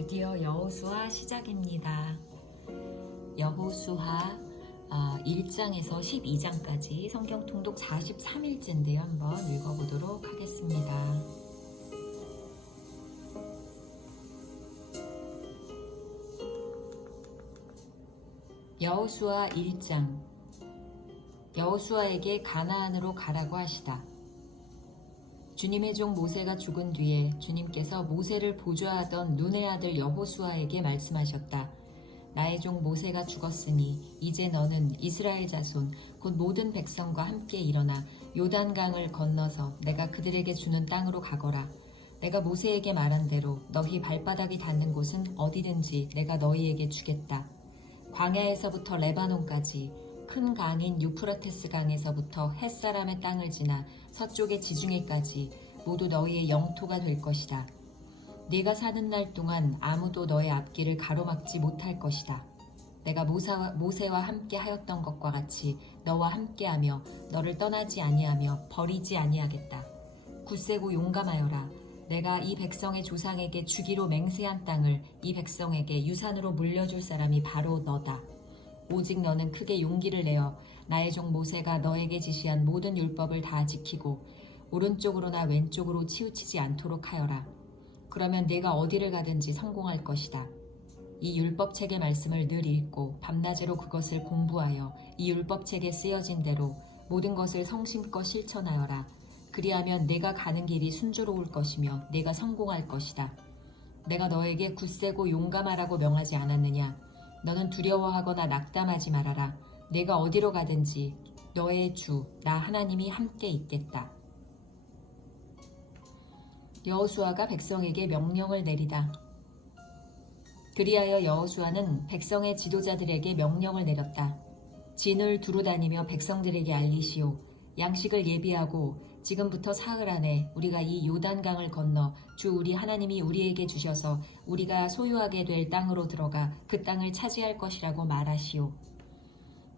드디어 여호수아 시작입니다. 여호수아 1장에서 12장까지 성경 통독 43일째인데요. 한번 읽어보도록 하겠습니다. 여호수아 1장. 여호수아에게 가나안으로 가라고 하시다. 주님의 종 모세가 죽은 뒤에 주님께서 모세를 보좌하던 눈의 아들 여호수아에게 말씀하셨다. 나의 종 모세가 죽었으니 이제 너는 이스라엘 자손 곧 모든 백성과 함께 일어나 요단강을 건너서 내가 그들에게 주는 땅으로 가거라. 내가 모세에게 말한 대로 너희 발바닥이 닿는 곳은 어디든지 내가 너희에게 주겠다. 광야에서부터 레바논까지 큰 강인 유프라테스 강에서부터 햇사람의 땅을 지나 서쪽의 지중해까지 모두 너희의 영토가 될 것이다. 네가 사는 날 동안 아무도 너의 앞길을 가로막지 못할 것이다. 내가 모세와 함께 하였던 것과 같이 너와 함께하며 너를 떠나지 아니하며 버리지 아니하겠다. 굳세고 용감하여라. 내가 이 백성의 조상에게 주기로 맹세한 땅을 이 백성에게 유산으로 물려줄 사람이 바로 너다. 오직 너는 크게 용기를 내어 나의 종 모세가 너에게 지시한 모든 율법을 다 지키고 오른쪽으로나 왼쪽으로 치우치지 않도록 하여라. 그러면 네가 어디를 가든지 성공할 것이다. 이 율법책의 말씀을 늘 읽고 밤낮으로 그것을 공부하여 이 율법책에 쓰여진 대로 모든 것을 성심껏 실천하여라. 그리하면 네가 가는 길이 순조로울 것이며 네가 성공할 것이다. 내가 너에게 굳세고 용감하라고 명하지 않았느냐? 너는 두려워하거나 낙담하지 말아라. 내가 어디로 가든지 너의 주, 나 하나님이 함께 있겠다. 여호수아가 백성에게 명령을 내리다. 그리하여 여호수아는 백성의 지도자들에게 명령을 내렸다. 진을 두루 다니며 백성들에게 알리시오. 양식을 예비하고 지금부터 사흘 안에 우리가 이 요단강을 건너 주 우리 하나님이 우리에게 주셔서 우리가 소유하게 될 땅으로 들어가 그 땅을 차지할 것이라고 말하시오.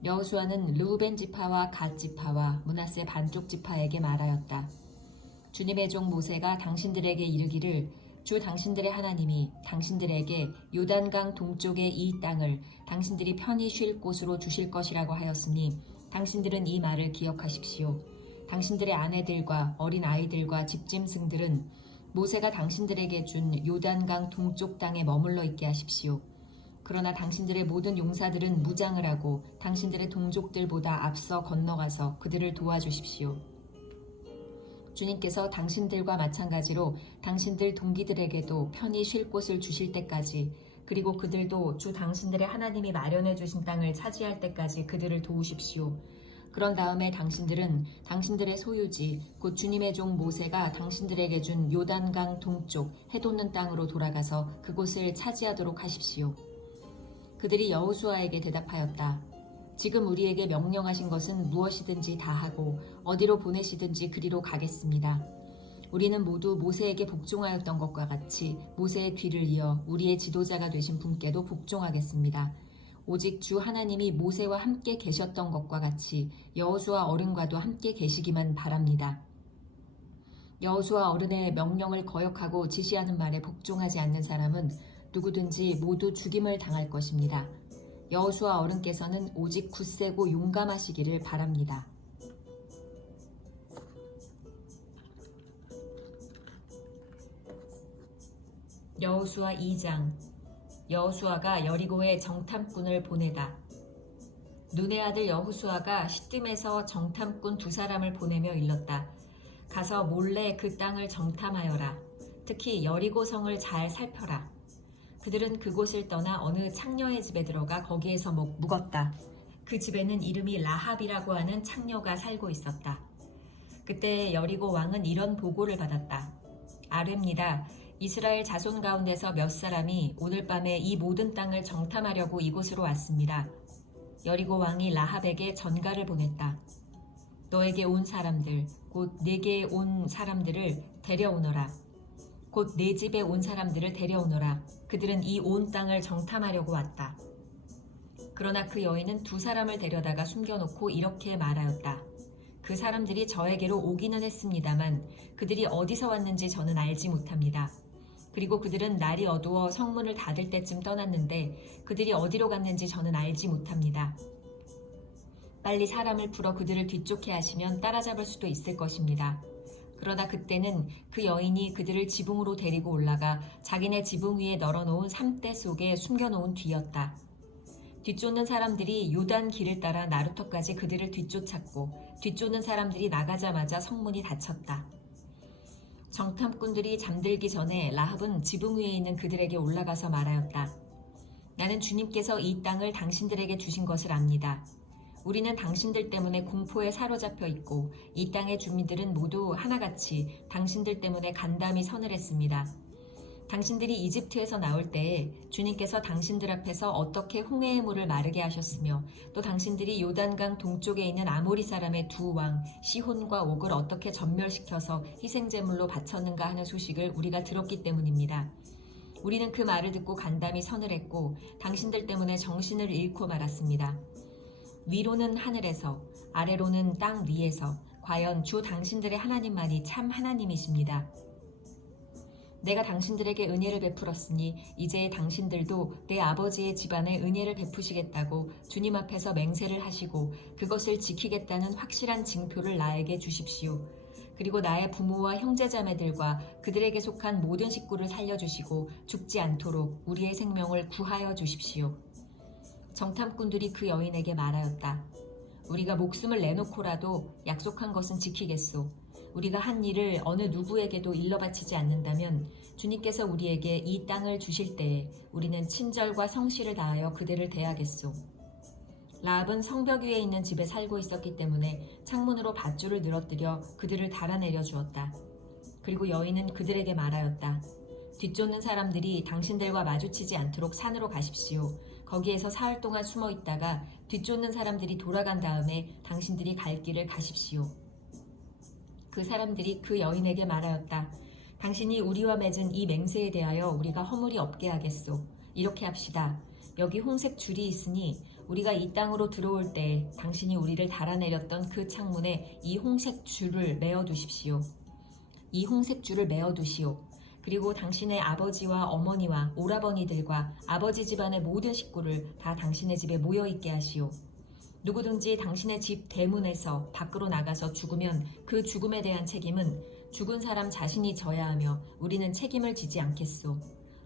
여호수아는 르우벤 지파와 갓 지파와 므낫세 반쪽 지파에게 말하였다. 주님의 종 모세가 당신들에게 이르기를 주 당신들의 하나님이 당신들에게 요단강 동쪽의 이 땅을 당신들이 편히 쉴 곳으로 주실 것이라고 하였으니 당신들은 이 말을 기억하십시오. 당신들의 아내들과 어린 아이들과 집짐승들은 모세가 당신들에게 준 요단강 동쪽 땅에 머물러 있게 하십시오. 그러나 당신들의 모든 용사들은 무장을 하고 당신들의 동족들보다 앞서 건너가서 그들을 도와주십시오. 주님께서 당신들과 마찬가지로 당신들 동기들에게도 편히 쉴 곳을 주실 때까지 그리고 그들도 주 당신들의 하나님이 마련해 주신 땅을 차지할 때까지 그들을 도우십시오. 그런 다음에 당신들은 당신들의 소유지 곧 주님의 종 모세가 당신들에게 준 요단강 동쪽 해돋는 땅으로 돌아가서 그곳을 차지하도록 하십시오. 그들이 여호수아에게 대답하였다. 지금 우리에게 명령하신 것은 무엇이든지 다 하고 어디로 보내시든지 그리로 가겠습니다. 우리는 모두 모세에게 복종하였던 것과 같이 모세의 뒤를 이어 우리의 지도자가 되신 분께도 복종하겠습니다. 오직 주 하나님이 모세와 함께 계셨던 것과 같이 여호수아 어른과도 함께 계시기만 바랍니다. 여호수아 어른의 명령을 거역하고 지시하는 말에 복종하지 않는 사람은 누구든지 모두 죽임을 당할 것입니다. 여호수아 어른께서는 오직 굳세고 용감하시기를 바랍니다. 여호수아 2장. 여호수아가 여리고에 정탐꾼을 보내다. 눈의 아들 여호수아가 시딤에서 정탐꾼 2사람을 보내며 일렀다. 가서 몰래 그 땅을 정탐하여라. 특히 여리고 성을 잘 살펴라. 그들은 그곳을 떠나 어느 창녀의 집에 들어가 거기에서 묵었다. 그 집에는 이름이 라합이라고 하는 창녀가 살고 있었다. 그때 여리고 왕은 이런 보고를 받았다. 아뢰입니다. 이스라엘 자손 가운데서 몇 사람이 오늘 밤에 이 모든 땅을 정탐하려고 이곳으로 왔습니다. 여리고 왕이 라합에게 전가를 보냈다. 너에게 온 사람들, 곧 내게 온 사람들을 데려오너라. 곧 내 집에 온 사람들을 데려오너라. 그들은 이 온 땅을 정탐하려고 왔다. 그러나 그 여인은 2사람을 데려다가 숨겨놓고 이렇게 말하였다. 그 사람들이 저에게로 오기는 했습니다만 그들이 어디서 왔는지 저는 알지 못합니다. 그리고 그들은 날이 어두워 성문을 닫을 때쯤 떠났는데 그들이 어디로 갔는지 저는 알지 못합니다. 빨리 사람을 풀어 그들을 뒤쫓게 하시면 따라잡을 수도 있을 것입니다. 그러다 그때는 그 여인이 그들을 지붕으로 데리고 올라가 자기네 지붕 위에 널어놓은 삼대 속에 숨겨놓은 뒤였다. 뒤쫓는 사람들이 요단 길을 따라 나루터까지 그들을 뒤쫓았고 뒤쫓는 사람들이 나가자마자 성문이 닫혔다. 정탐꾼들이 잠들기 전에 라합은 지붕 위에 있는 그들에게 올라가서 말하였다. 나는 주님께서 이 땅을 당신들에게 주신 것을 압니다. 우리는 당신들 때문에 공포에 사로잡혀 있고 이 땅의 주민들은 모두 하나같이 당신들 때문에 간담이 서늘했습니다. 당신들이 이집트에서 나올 때에 주님께서 당신들 앞에서 어떻게 홍해의 물을 마르게 하셨으며 또 당신들이 요단강 동쪽에 있는 아모리 사람의 두 왕 시혼과 옥을 어떻게 전멸시켜서 희생제물로 바쳤는가 하는 소식을 우리가 들었기 때문입니다. 우리는 그 말을 듣고 간담이 서늘했고 당신들 때문에 정신을 잃고 말았습니다. 위로는 하늘에서 아래로는 땅 위에서 과연 주 당신들의 하나님만이 참 하나님이십니다. 내가 당신들에게 은혜를 베풀었으니 이제 당신들도 내 아버지의 집안에 은혜를 베푸시겠다고 주님 앞에서 맹세를 하시고 그것을 지키겠다는 확실한 징표를 나에게 주십시오. 그리고 나의 부모와 형제자매들과 그들에게 속한 모든 식구를 살려주시고 죽지 않도록 우리의 생명을 구하여 주십시오. 정탐꾼들이 그 여인에게 말하였다. 우리가 목숨을 내놓고라도 약속한 것은 지키겠소. 우리가 한 일을 어느 누구에게도 일러바치지 않는다면 주님께서 우리에게 이 땅을 주실 때에 우리는 친절과 성실을 다하여 그들을 대하겠소. 라합은 성벽 위에 있는 집에 살고 있었기 때문에 창문으로 밧줄을 늘어뜨려 그들을 달아내려 주었다. 그리고 여인은 그들에게 말하였다. 뒤쫓는 사람들이 당신들과 마주치지 않도록 산으로 가십시오. 거기에서 사흘 동안 숨어 있다가 뒤쫓는 사람들이 돌아간 다음에 당신들이 갈 길을 가십시오. 그 사람들이 그 여인에게 말하였다. 당신이 우리와 맺은 이 맹세에 대하여 우리가 허물이 없게 하겠소. 이렇게 합시다. 여기 홍색 줄이 있으니 우리가 이 땅으로 들어올 때 당신이 우리를 달아내렸던 그 창문에 이 홍색 줄을 메어두십시오. 이 홍색 줄을 메어두시오. 그리고 당신의 아버지와 어머니와 오라버니들과 아버지 집안의 모든 식구를 다 당신의 집에 모여있게 하시오. 누구든지 당신의 집 대문에서 밖으로 나가서 죽으면 그 죽음에 대한 책임은 죽은 사람 자신이 져야 하며 우리는 책임을 지지 않겠소.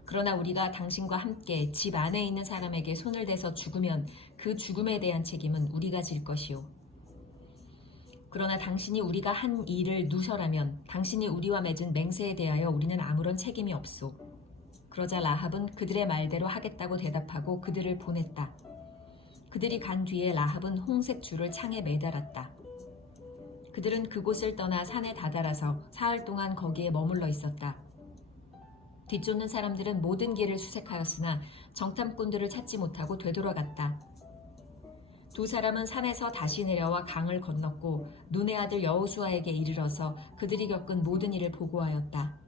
그러나 우리가 당신과 함께 집 안에 있는 사람에게 손을 대서 죽으면 그 죽음에 대한 책임은 우리가 질 것이오. 그러나 당신이 우리가 한 일을 누설하면 당신이 우리와 맺은 맹세에 대하여 우리는 아무런 책임이 없소. 그러자 라합은 그들의 말대로 하겠다고 대답하고 그들을 보냈다. 그들이 간 뒤에 라합은 홍색 줄을 창에 매달았다. 그들은 그곳을 떠나 산에 다다라서 사흘 동안 거기에 머물러 있었다. 뒤쫓는 사람들은 모든 길을 수색하였으나 정탐꾼들을 찾지 못하고 되돌아갔다. 두 사람은 산에서 다시 내려와 강을 건넜고 눈의 아들 여호수아에게 이르러서 그들이 겪은 모든 일을 보고하였다.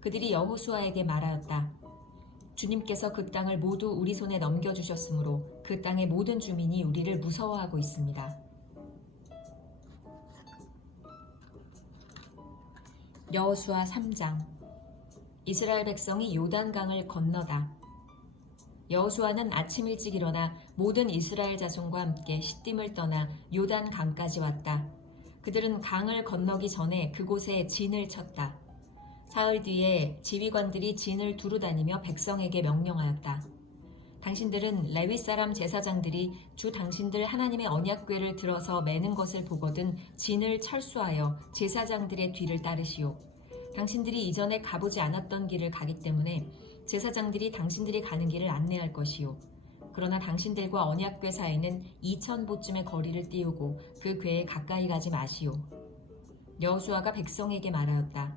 그들이 여호수아에게 말하였다. 주님께서 그 땅을 모두 우리 손에 넘겨주셨으므로 그 땅의 모든 주민이 우리를 무서워하고 있습니다. 여호수아 3장. 이스라엘 백성이 요단강을 건너다. 여호수아는 아침 일찍 일어나 모든 이스라엘 자손과 함께 시딤을 떠나 요단강까지 왔다. 그들은 강을 건너기 전에 그곳에 진을 쳤다. 사흘 뒤에 지휘관들이 진을 두루다니며 백성에게 명령하였다. 당신들은 레위 사람 제사장들이 주 당신들 하나님의 언약궤를 들어서 매는 것을 보거든 진을 철수하여 제사장들의 뒤를 따르시오. 당신들이 이전에 가보지 않았던 길을 가기 때문에 제사장들이 당신들이 가는 길을 안내할 것이오. 그러나 당신들과 언약궤 사이는 2000보쯤의 거리를 띄우고 그 궤에 가까이 가지 마시오. 여호수아가 백성에게 말하였다.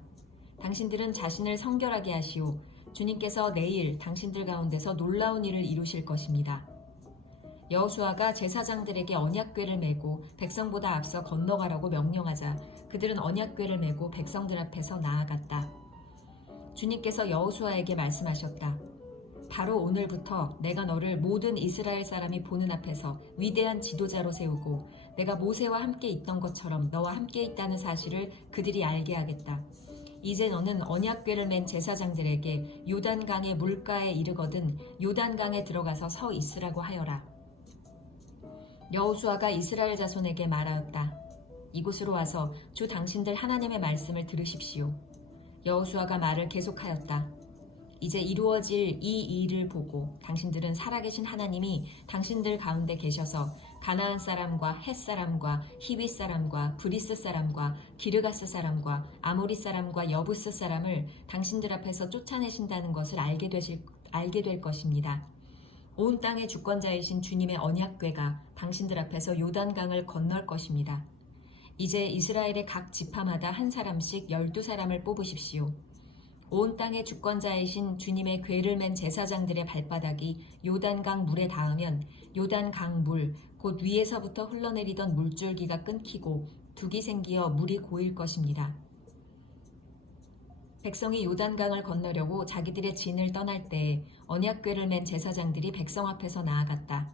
당신들은 자신을 성결하게 하시오. 주님께서 내일 당신들 가운데서 놀라운 일을 이루실 것입니다. 여호수아가 제사장들에게 언약궤를 메고 백성보다 앞서 건너가라고 명령하자 그들은 언약궤를 메고 백성들 앞에서 나아갔다. 주님께서 여호수아에게 말씀하셨다. 바로 오늘부터 내가 너를 모든 이스라엘 사람이 보는 앞에서 위대한 지도자로 세우고 내가 모세와 함께 있던 것처럼 너와 함께 있다는 사실을 그들이 알게 하겠다. 이제 너는 언약궤를 맨 제사장들에게 요단강의 물가에 이르거든 요단강에 들어가서 서 있으라고 하여라. 여호수아가 이스라엘 자손에게 말하였다. 이곳으로 와서 주 당신들 하나님의 말씀을 들으십시오. 여호수아가 말을 계속하였다. 이제 이루어질 이 일을 보고 당신들은 살아계신 하나님이 당신들 가운데 계셔서 가나안 사람과 헷 사람과 히윗 사람과 브리스 사람과 기르가스 사람과 아모리 사람과 여부스 사람을 당신들 앞에서 쫓아내신다는 것을 알게 될 것입니다. 온 땅의 주권자이신 주님의 언약궤가 당신들 앞에서 요단강을 건널 것입니다. 이제 이스라엘의 각 지파마다 한 사람씩 12사람을 뽑으십시오. 온 땅의 주권자이신 주님의 궤를 맨 제사장들의 발바닥이 요단강 물에 닿으면 요단강 물, 곧 위에서부터 흘러내리던 물줄기가 끊기고 둑이 생기어 물이 고일 것입니다. 백성이 요단강을 건너려고 자기들의 진을 떠날 때에 언약궤를 맨 제사장들이 백성 앞에서 나아갔다.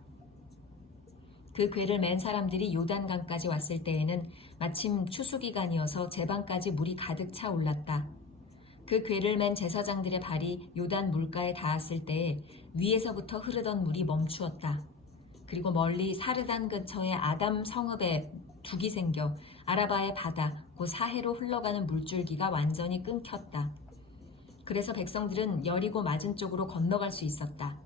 그 궤를 맨 사람들이 요단강까지 왔을 때에는 마침 추수기간이어서 제방까지 물이 가득 차 올랐다. 그 궤를 맨 제사장들의 발이 요단 물가에 닿았을 때에 위에서부터 흐르던 물이 멈추었다. 그리고 멀리 사르단 근처의 아담 성읍에 둑이 생겨 아라바의 바다, 곧 사해로 흘러가는 물줄기가 완전히 끊겼다. 그래서 백성들은 여리고 맞은 쪽으로 건너갈 수 있었다.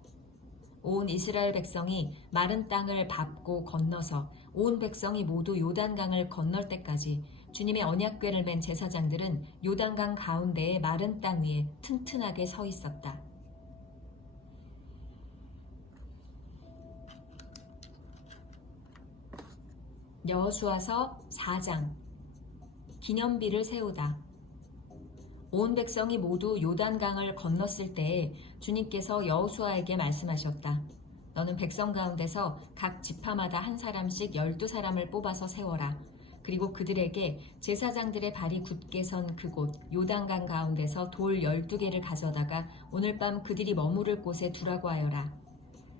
온 이스라엘 백성이 마른 땅을 밟고 건너서 온 백성이 모두 요단강을 건널 때까지 주님의 언약궤를 맨 제사장들은 요단강 가운데의 마른 땅 위에 튼튼하게 서 있었다. 여호수아서 4장. 기념비를 세우다. 온 백성이 모두 요단강을 건넜을 때에 주님께서 여호수아에게 말씀하셨다. 너는 백성 가운데서 각 지파마다 한 사람씩 12사람을 뽑아서 세워라. 그리고 그들에게 제사장들의 발이 굳게 선 그곳 요단강 가운데서 돌 12개를 가져다가 오늘 밤 그들이 머무를 곳에 두라고 하여라.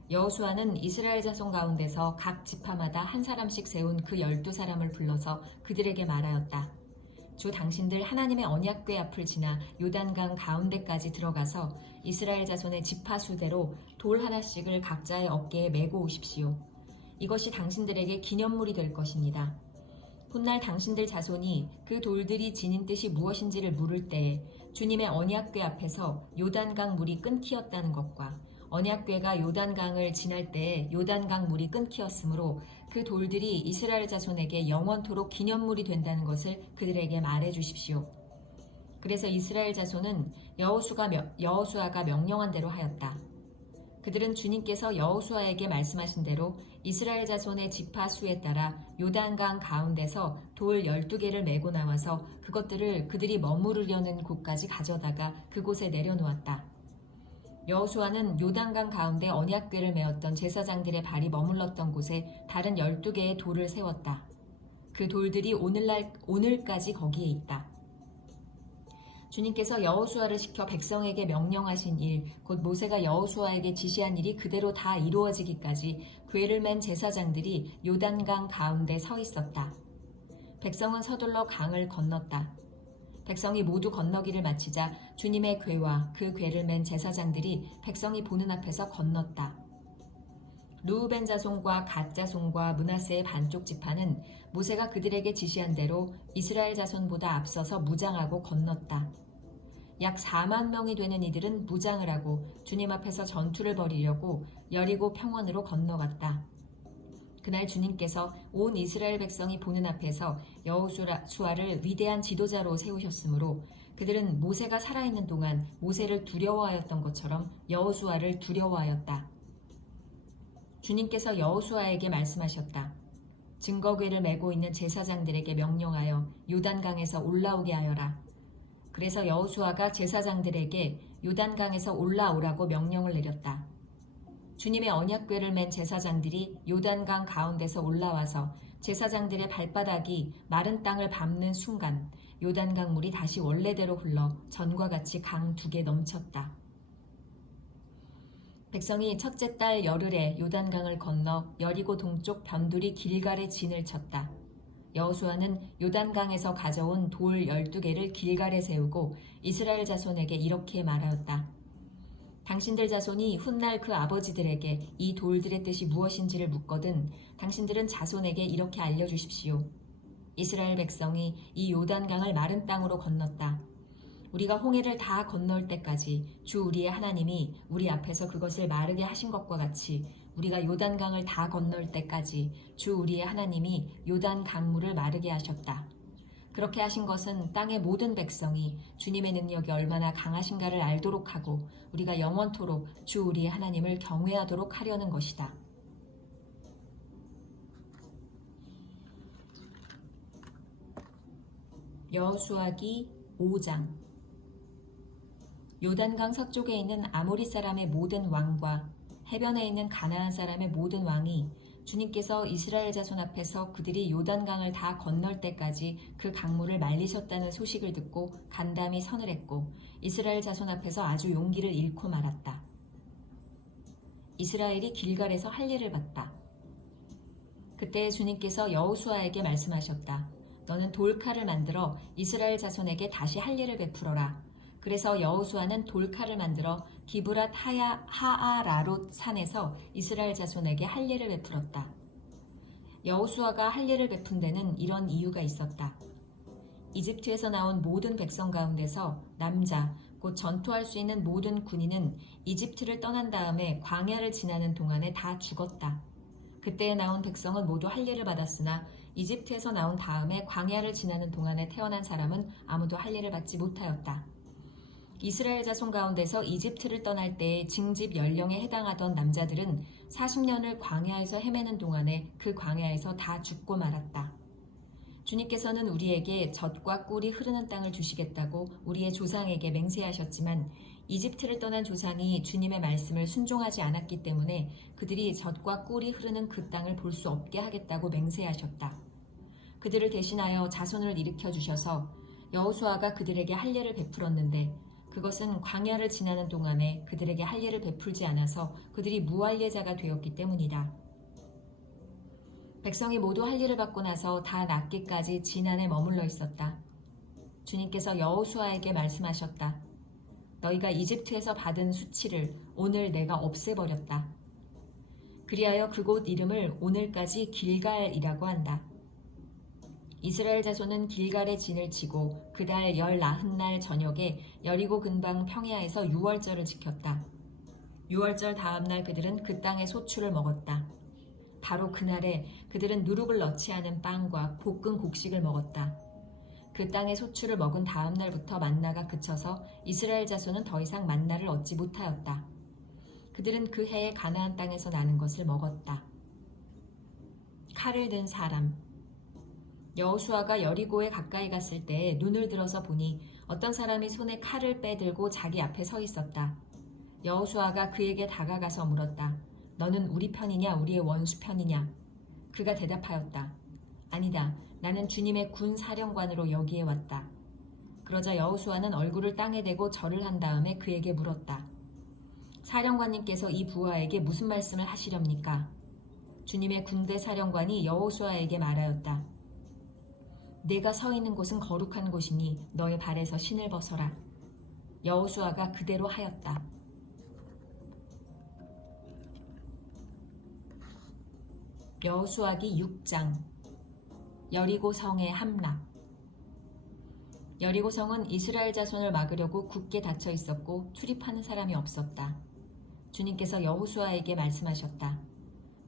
여호수아는 이스라엘 자손 가운데서 각 지파마다 한 사람씩 세운 그 12사람을 불러서 그들에게 말하였다. 주 당신들 하나님의 언약궤 앞을 지나 요단강 가운데까지 들어가서 이스라엘 자손의 지파 수대로 돌 하나씩을 각자의 어깨에 메고 오십시오. 이것이 당신들에게 기념물이 될 것입니다. 훗날 당신들 자손이 그 돌들이 지닌 뜻이 무엇인지를 물을 때에 주님의 언약궤 앞에서 요단강 물이 끊기었다는 것과 언약궤가 요단강을 지날 때에 요단강 물이 끊기었으므로 그 돌들이 이스라엘 자손에게 영원토록 기념물이 된다는 것을 그들에게 말해 주십시오. 그래서 이스라엘 자손은 여호수아가 명령한 대로 하였다. 그들은 주님께서 여호수아에게 말씀하신 대로 이스라엘 자손의 지파 수에 따라 요단강 가운데서 돌 12개를 메고 나와서 그것들을 그들이 머무르려는 곳까지 가져다가 그곳에 내려놓았다. 여호수아는 요단강 가운데 언약궤를 메었던 제사장들의 발이 머물렀던 곳에 다른 12개의 돌을 세웠다. 그 돌들이 오늘까지 거기에 있다. 주님께서 여호수아를 시켜 백성에게 명령하신 일, 곧 모세가 여호수아에게 지시한 일이 그대로 다 이루어지기까지 궤를 맨 제사장들이 요단강 가운데 서 있었다. 백성은 서둘러 강을 건넜다. 백성이 모두 건너기를 마치자 주님의 궤와 그 궤를 맨 제사장들이 백성이 보는 앞에서 건넜다. 르우벤 자손과 갓 자손과 므낫세의 반쪽 지파는 모세가 그들에게 지시한 대로 이스라엘 자손보다 앞서서 무장하고 건넜다. 약 4만 명이 되는 이들은 무장을 하고 주님 앞에서 전투를 벌이려고 여리고 평원으로 건너갔다. 그날 주님께서 온 이스라엘 백성이 보는 앞에서 여호수아를 위대한 지도자로 세우셨으므로 그들은 모세가 살아있는 동안 모세를 두려워하였던 것처럼 여호수아를 두려워하였다. 주님께서 여호수아에게 말씀하셨다. 증거궤를 메고 있는 제사장들에게 명령하여 요단강에서 올라오게 하여라. 그래서 여호수아가 제사장들에게 요단강에서 올라오라고 명령을 내렸다. 주님의 언약궤를 맨 제사장들이 요단강 가운데서 올라와서 제사장들의 발바닥이 마른 땅을 밟는 순간 요단강 물이 다시 원래대로 흘러 전과 같이 강 2개 넘쳤다. 백성이 첫째 달 열흘에 요단강을 건너 여리고 동쪽 변두리 길갈에 진을 쳤다. 여호수아는 요단강에서 가져온 돌 12개를 길갈에 세우고 이스라엘 자손에게 이렇게 말하였다. 당신들 자손이 훗날 그 아버지들에게 이 돌들의 뜻이 무엇인지를 묻거든 당신들은 자손에게 이렇게 알려주십시오. 이스라엘 백성이 이 요단강을 마른 땅으로 건넜다. 우리가 홍해를 다 건널 때까지 주 우리의 하나님이 우리 앞에서 그것을 마르게 하신 것과 같이 우리가 요단강을 다 건널 때까지 주 우리의 하나님이 요단 강물을 마르게 하셨다. 그렇게 하신 것은 땅의 모든 백성이 주님의 능력이 얼마나 강하신가를 알도록 하고 우리가 영원토록 주 우리의 하나님을 경외하도록 하려는 것이다. 여호수아기 5장. 요단강 서쪽에 있는 아모리 사람의 모든 왕과 해변에 있는 가나안 사람의 모든 왕이 주님께서 이스라엘 자손 앞에서 그들이 요단강을 다 건널 때까지 그 강물을 말리셨다는 소식을 듣고 간담이 서늘했고 이스라엘 자손 앞에서 아주 용기를 잃고 말았다. 이스라엘이 길갈에서 할례를 받다. 그때 주님께서 여호수아에게 말씀하셨다. 너는 돌칼을 만들어 이스라엘 자손에게 다시 할례를 베풀어라. 그래서 여호수아는 돌칼을 만들어 기브랏 하아라롯 산에서 이스라엘 자손에게 할례를 베풀었다. 여호수아가 할례를 베푼 데는 이런 이유가 있었다. 이집트에서 나온 모든 백성 가운데서 남자, 곧 전투할 수 있는 모든 군인은 이집트를 떠난 다음에 광야를 지나는 동안에 다 죽었다. 그때에 나온 백성은 모두 할례를 받았으나 이집트에서 나온 다음에 광야를 지나는 동안에 태어난 사람은 아무도 할례를 받지 못하였다. 이스라엘 자손 가운데서 이집트를 떠날 때의 징집 연령에 해당하던 남자들은 40년을 광야에서 헤매는 동안에 그 광야에서 다 죽고 말았다. 주님께서는 우리에게 젖과 꿀이 흐르는 땅을 주시겠다고 우리의 조상에게 맹세하셨지만 이집트를 떠난 조상이 주님의 말씀을 순종하지 않았기 때문에 그들이 젖과 꿀이 흐르는 그 땅을 볼 수 없게 하겠다고 맹세하셨다. 그들을 대신하여 자손을 일으켜 주셔서 여호수아가 그들에게 할례를 베풀었는데 그것은 광야를 지나는 동안에 그들에게 할례를 베풀지 않아서 그들이 무할례자가 되었기 때문이다. 백성이 모두 할례를 받고 나서 다 낫기까지 진안에 머물러 있었다. 주님께서 여호수아에게 말씀하셨다. 너희가 이집트에서 받은 수치를 오늘 내가 없애버렸다. 그리하여 그곳 이름을 오늘까지 길갈이라고 한다. 이스라엘 자손은 길갈에 진을 치고 그달 19날 저녁에 여리고 근방 평야에서 유월절을 지켰다. 유월절 다음날 그들은 그 땅의 소출을 먹었다. 바로 그날에 그들은 누룩을 넣지 않은 빵과 볶은 곡식을 먹었다. 그 땅의 소출을 먹은 다음 날부터 만나가 그쳐서 이스라엘 자손은 더 이상 만나를 얻지 못하였다. 그들은 그 해에 가나안 땅에서 나는 것을 먹었다. 칼을 든 사람. 여호수아가 여리고에 가까이 갔을 때 눈을 들어서 보니 어떤 사람이 손에 칼을 빼들고 자기 앞에 서 있었다. 여호수아가 그에게 다가가서 물었다. 너는 우리 편이냐 우리의 원수 편이냐? 그가 대답하였다. 아니다. 나는 주님의 군 사령관으로 여기에 왔다. 그러자 여호수아는 얼굴을 땅에 대고 절을 한 다음에 그에게 물었다. 사령관님께서 이 부하에게 무슨 말씀을 하시렵니까? 주님의 군대 사령관이 여호수아에게 말하였다. 내가 서 있는 곳은 거룩한 곳이니 너의 발에서 신을 벗어라. 여호수아가 그대로 하였다. 여호수아기 6장. 여리고 성의 함락. 여리고 성은 이스라엘 자손을 막으려고 굳게 닫혀 있었고 출입하는 사람이 없었다. 주님께서 여호수아에게 말씀하셨다.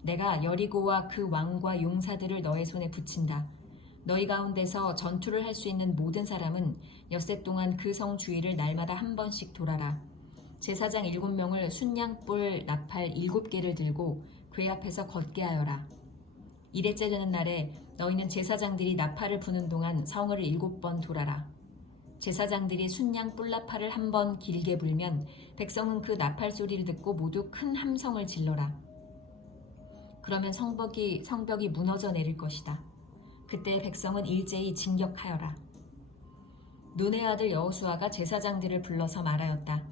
내가 여리고와 그 왕과 용사들을 너의 손에 붙인다. 너희 가운데서 전투를 할 수 있는 모든 사람은 엿새 동안 그 성 주위를 날마다 한 번씩 돌아라. 제사장 7명을 순양뿔 나팔 7개를 들고 궤 앞에서 걷게 하여라. 이레째 되는 날에 너희는 제사장들이 나팔을 부는 동안 성을 7번 돌아라. 제사장들이 순양 뿔나팔을 한 번 길게 불면 백성은 그 나팔 소리를 듣고 모두 큰 함성을 질러라. 그러면 성벽이 무너져 내릴 것이다. 그때 백성은 일제히 진격하여라. 눈의 아들 여호수아가 제사장들을 불러서 말하였다.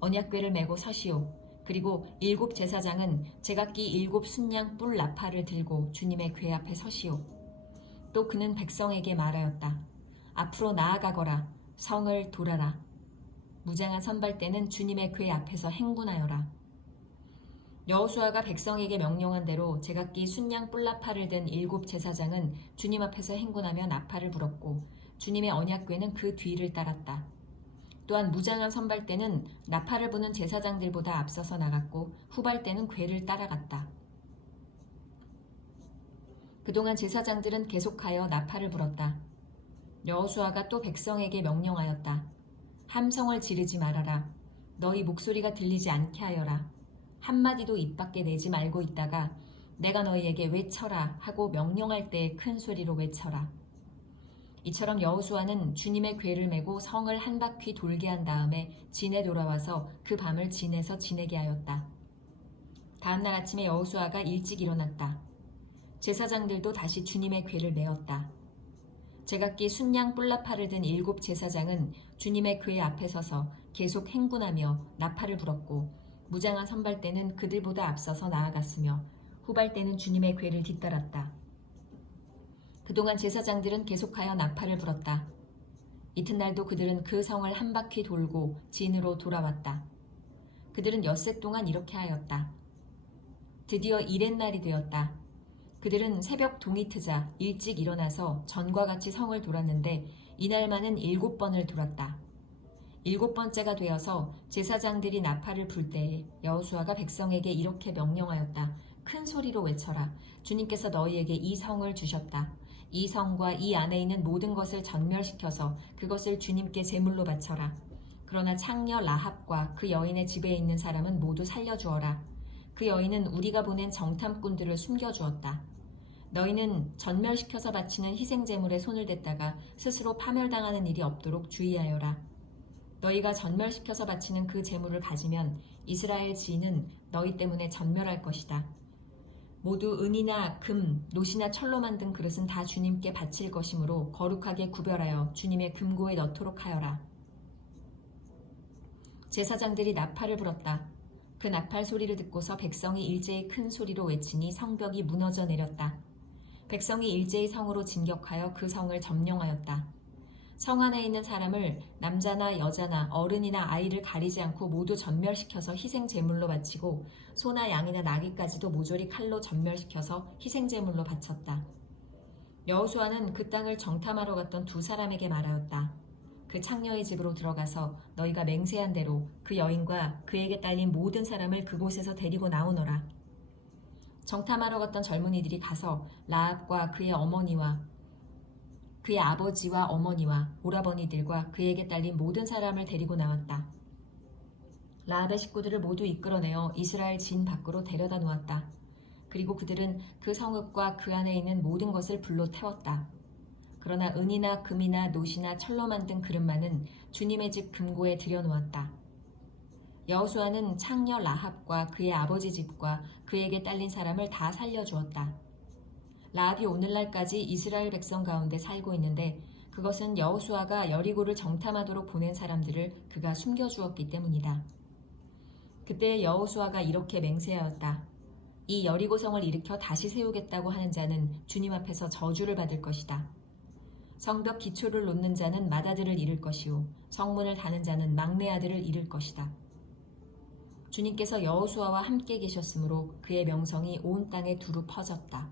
언약궤를 메고 서시오. 그리고 7 제사장은 제각기 7 순양 뿔 나팔을 들고 주님의 궤 앞에 서시오. 또 그는 백성에게 말하였다. 앞으로 나아가거라. 성을 돌아라. 무장한 선발대는 주님의 궤 앞에서 행군하여라. 여호수아가 백성에게 명령한 대로 제각기 순양 뿔나팔을 든 7 제사장은 주님 앞에서 행군하며 나팔을 불었고 주님의 언약궤는 그 뒤를 따랐다. 또한 무장한 선발대는 나팔을 부는 제사장들보다 앞서서 나갔고 후발대는 궤를 따라갔다. 그동안 제사장들은 계속하여 나팔을 불었다. 여호수아가 또 백성에게 명령하였다. 함성을 지르지 말아라. 너희 목소리가 들리지 않게 하여라. 한마디도 입 밖에 내지 말고 있다가 내가 너희에게 외쳐라 하고 명령할 때에 큰 소리로 외쳐라. 이처럼 여호수아는 주님의 궤를 메고 성을 한 바퀴 돌게 한 다음에 진에 돌아와서 그 밤을 진에서 지내게 하였다. 다음날 아침에 여호수아가 일찍 일어났다. 제사장들도 다시 주님의 궤를 메었다. 제각기 순양 뿔나팔을 든 7 제사장은 주님의 궤 앞에 서서 계속 행군하며 나팔을 불었고 무장한 선발대는 그들보다 앞서서 나아갔으며 후발대는 주님의 궤를 뒤따랐다. 그동안 제사장들은 계속하여 나팔을 불었다. 이튿날도 그들은 그 성을 한 바퀴 돌고 진으로 돌아왔다. 그들은 엿새 동안 이렇게 하였다. 드디어 이렛날이 되었다. 그들은 새벽 동이 트자 일찍 일어나서 전과 같이 성을 돌았는데 이날만은 7번을 돌았다. 7번째가 되어서 제사장들이 나팔을 불 때에 여호수아가 백성에게 이렇게 명령하였다. 큰 소리로 외쳐라. 주님께서 너희에게 이 성을 주셨다. 이 성과 이 안에 있는 모든 것을 전멸시켜서 그것을 주님께 제물로 바쳐라. 그러나 창녀 라합과 그 여인의 집에 있는 사람은 모두 살려주어라. 그 여인은 우리가 보낸 정탐꾼들을 숨겨주었다. 너희는 전멸시켜서 바치는 희생제물에 손을 댔다가 스스로 파멸당하는 일이 없도록 주의하여라. 너희가 전멸시켜서 바치는 그 제물을 가지면 이스라엘 지인은 너희 때문에 전멸할 것이다. 모두 은이나 금, 놋이나 철로 만든 그릇은 다 주님께 바칠 것이므로 거룩하게 구별하여 주님의 금고에 넣도록 하여라. 제사장들이 나팔을 불었다. 그 나팔 소리를 듣고서 백성이 일제히 큰 소리로 외치니 성벽이 무너져 내렸다. 백성이 일제히 성으로 진격하여 그 성을 점령하였다. 성 안에 있는 사람을 남자나 여자나 어른이나 아이를 가리지 않고 모두 전멸시켜서 희생제물로 바치고 소나 양이나 나귀까지도 모조리 칼로 전멸시켜서 희생제물로 바쳤다. 여호수아는 그 땅을 정탐하러 갔던 2 사람에게 말하였다. 그 창녀의 집으로 들어가서 너희가 맹세한 대로 그 여인과 그에게 딸린 모든 사람을 그곳에서 데리고 나오너라. 정탐하러 갔던 젊은이들이 가서 라합과 그의 어머니와 그의 아버지와 어머니와 오라버니들과 그에게 딸린 모든 사람을 데리고 나왔다. 라합의 식구들을 모두 이끌어내어 이스라엘 진 밖으로 데려다 놓았다. 그리고 그들은 그 성읍과 그 안에 있는 모든 것을 불로 태웠다. 그러나 은이나 금이나 놋이나 철로 만든 그릇만은 주님의 집 금고에 들여놓았다. 여호수아는 창녀 라합과 그의 아버지 집과 그에게 딸린 사람을 다 살려주었다. 라합이 오늘날까지 이스라엘 백성 가운데 살고 있는데 그것은 여호수아가 여리고를 정탐하도록 보낸 사람들을 그가 숨겨주었기 때문이다. 그때 여호수아가 이렇게 맹세하였다. 이 여리고성을 일으켜 다시 세우겠다고 하는 자는 주님 앞에서 저주를 받을 것이다. 성벽 기초를 놓는 자는 맏아들을 잃을 것이요 성문을 다는 자는 막내 아들을 잃을 것이다. 주님께서 여호수아와 함께 계셨으므로 그의 명성이 온 땅에 두루 퍼졌다.